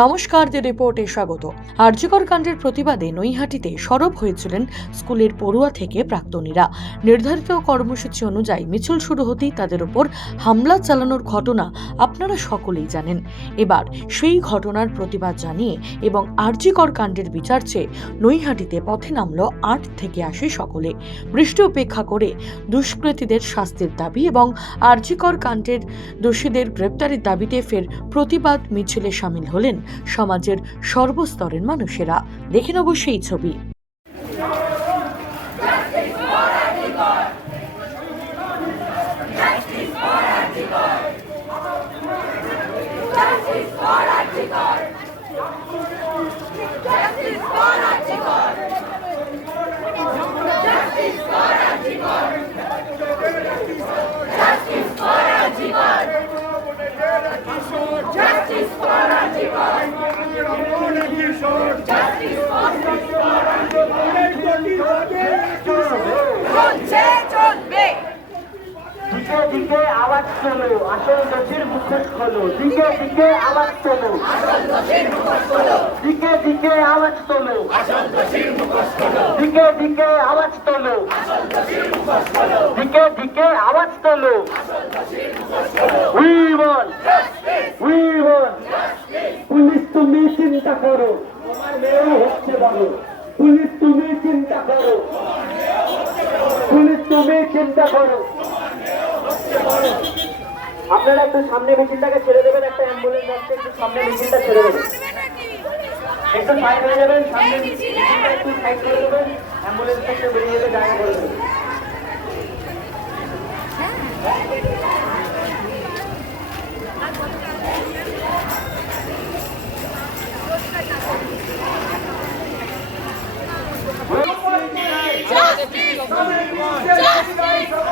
নমস্কার দি রিপোর্টে স্বাগত। আর্যকর কাণ্ডের প্রতিবাদে নৈহাটিতে সরব হয়েছিলেন স্কুলের পড়ুয়া থেকে প্রাক্তনীরা। নির্ধারিত কর্মসূচি অনুযায়ী মিছিল শুরু হতেই তাদের উপর হামলা চালানোর ঘটনা আপনারা সকলেই জানেন। এবার সেই ঘটনার প্রতিবাদ জানিয়ে এবং আর্যিকর কাণ্ডের বিচার চেয়ে নৈহাটিতে পথে নামল আট থেকে আসে সকলে। বৃষ্টি উপেক্ষা করে দুষ্কৃতীদের শাস্তির দাবি এবং আর্যিকর কাণ্ডের দোষীদের গ্রেপ্তারের দাবিতে ফের প্রতিবাদ মিছিলে সামিল হলেন সমাজের সর্বস্তরের মানুষেরা। দেখে নেব সেই ছবি। তোলো আসল দোষীর মুখোশ খোলো। দিকে দিকে আওয়াজ তোলো। দিকে দিকে আওয়াজ তোলো। দিকে দিকে আওয়াজ তোলো। দিকে দিকে আওয়াজ তোলো। উই বল উই বল পুলিশ, তুমি চিন্তা করো। হচ্ছে বলো পুলিশ, তুমি চিন্তা করো। পুলিশ, তুমি চিন্তা করো। আপনারা একটু সামনে মিছিলটাকে ছেড়ে দেবেন, একটা অ্যাম্বুলেন্স আসছে, একটু সামনে মিছিলটা ছেড়ে দেবেন। একটু সাইড হয়ে যাবেন, সামনে মিছিলটা একটু সাইড করে দেবেন অ্যাম্বুলেন্সটা একটু বেরিয়ে যেতে জায়গা করে দেবেন করে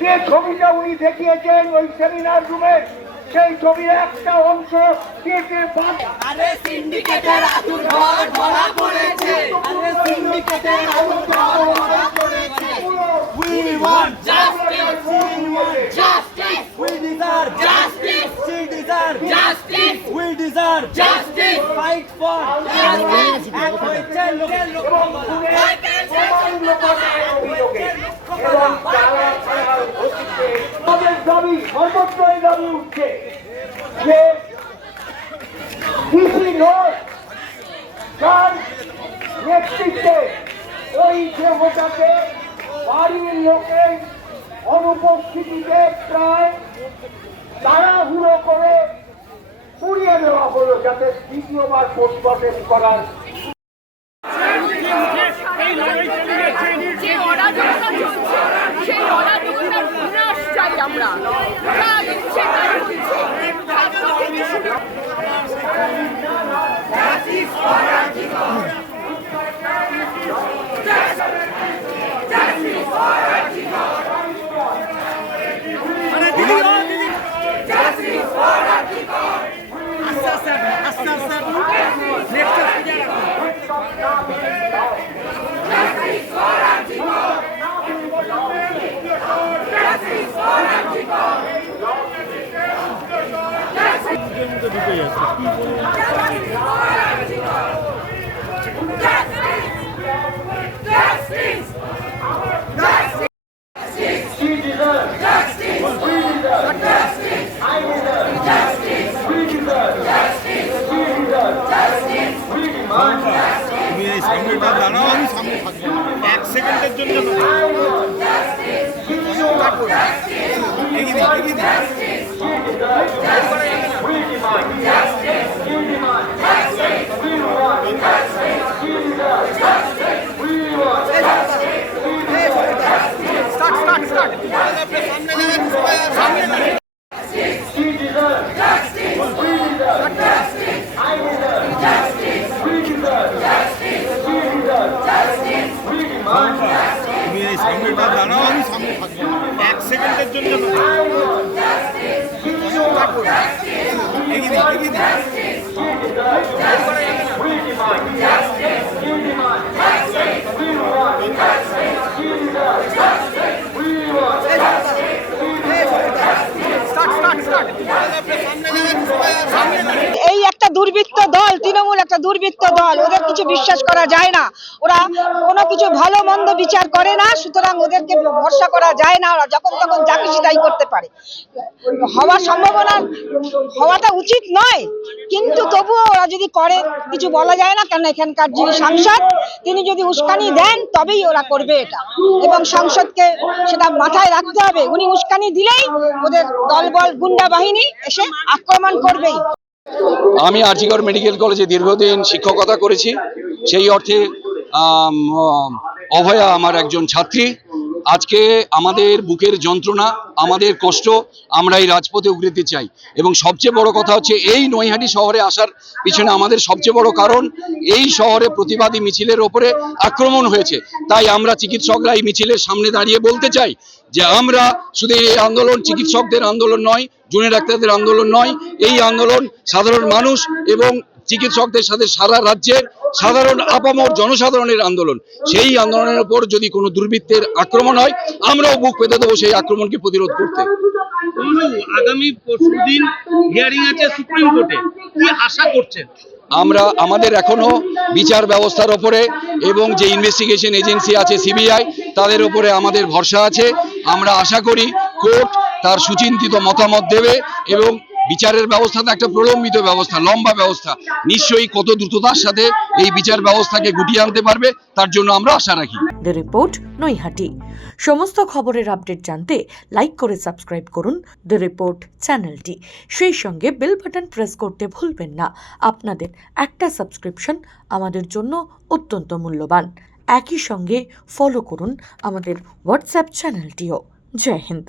যে ছবিটা উনি দেখিয়েছেন ওই সেমিনার রুমের সেই ছবির একটা অংশ কেটে আরে সিন্ডিকেটের আতুর ঘর ভরা পড়েছে আরে সিন্ডিকেটের আতুর ঘর ভরা পড়েছে We want Justice! We want Justice! We deserve Justice! She deserve Justice! We deserve Justice! Fight for Justice! এক হয়েছে লোকের লোক এবং খুনের প্রমাণ লোপাটের অভিযোগে এবং তাদের দাবি সর্বত্র এই দাবি উঠছে যে ডিসি নোট যার নেতৃত্বে ওই দেহটাকে বাড়ির লোকের অনুপস্থিতিতে প্রায় তাড়াহুড়ো করে পুড়িয়ে দেওয়া হলো যাতে দ্বিতীয়বার পোস্টমর্টেম করার যে অরাজকতা চলছে সেই অরাজকতার বিনাশ চাই আমরা সারাদিন সেটা চলছে ছাত্র থেকে শুরু She deserves justice. for deserve justice. I deserve justice. We deserve justice. We deserve justice. Demand justice. তুমি এই সামনেটা দাঁড়াও আমি এক সেকেন্ডের demand justice. We demand justice. We want justice. We demand justice. We justice. We demand justice. We justice. We justice. I deserve justice. We deserve justice. We deserve justice. We demand justice. Everything. Everything. Justice. Justice. কিছু বিশ্বাস করা যায় না। ওরা কোনো কিছু ভালো, মন্দ বিচার করে না, সুতরাং ওদেরকে ভরসা করা যায় না। ওরা যখন তখন যা খুশি তাই করতে পারে। হওয়ার সম্ভাবনা, হওয়াটা উচিত নয়। কিন্তু তবুও ওরা যদি করে, কিছু বলা যায় না। কেন এখানকার যিনি সাংসদ, তিনি যদি উস্কানি দেন, তবেই ওরা করবে এটা। এবং সংসদকে সেটা মাথায় রাখতে হবে। উনি উস্কানি দিলেই ওদের দলবল, গুন্ডা বাহিনী এসে আক্রমণ করবেই। আমি আর্জিগড় মেডিকেল কলেজে দীর্ঘদিন শিক্ষকতা করেছি। সেই অর্থে অভয়া আমার একজন ছাত্রী। আজকে আমাদের বুকের যন্ত্রণা, আমাদের কষ্ট, আমরা এই রাজপথে উগড়েতে চাই। এবং সবচেয়ে বড় কথা হচ্ছে, এই নৈহাটি শহরে আসার পিছনে আমাদের সবচেয়ে বড় কারণ, এই শহরে প্রতিবাদী মিছিলের ওপরে আক্রমণ হয়েছে। তাই আমরা চিকিৎসকরা এই মিছিলের সামনে দাঁড়িয়ে বলতে চাই যে, আমরা শুধু এই আন্দোলন চিকিৎসকদের আন্দোলন নয় জুনিয়র ডাক্তারদের আন্দোলন নয়, এই আন্দোলন সাধারণ মানুষ এবং চিকিৎসকদের সাথে সারা রাজ্যের সাধারণ আপামর জনসাধারণের আন্দোলন। সেই আন্দোলনের উপর যদি কোনো দুর্বৃত্তের আক্রমণ হয় আমরাও বুক পেতে দেবো সেই আক্রমণকে প্রতিরোধ করতে। আগামী পরশুদিন হিয়ারিং আছে সুপ্রিম কোর্টে কি আশা করছেন? আমরা আমাদের এখনও বিচার ব্যবস্থার ওপরে এবং যে ইনভেস্টিগেশন এজেন্সি আছে সিবিআই তাদের ওপরে আমাদের ভরসা আছে। আমরা আশা করি কোর্ট তার সুচিন্তিত মতামত দেবে এবং বিচারের ব্যবস্থা তো একটা প্রলম্বিত ব্যবস্থা, লম্বা ব্যবস্থা। নিশ্চয়ই কত দ্রুততার সাথে এই বিচার ব্যবস্থাকে গুটিয়ে আনতে পারবে, তার জন্য আমরা আশা রাখি। The report Naihati. সমস্ত খবরের আপডেট জানতে লাইক করে সাবস্ক্রাইব করুন দ্য রিপোর্ট চ্যানেলটি। সেই সঙ্গে বেল বাটন প্রেস করতে ভুলবেন না। আপনাদের একটা সাবস্ক্রিপশন আমাদের জন্য অত্যন্ত মূল্যবান। একই সঙ্গে ফলো করুন আমাদের হোয়াটসঅ্যাপ চ্যানেলটিও। জয় হিন্দ।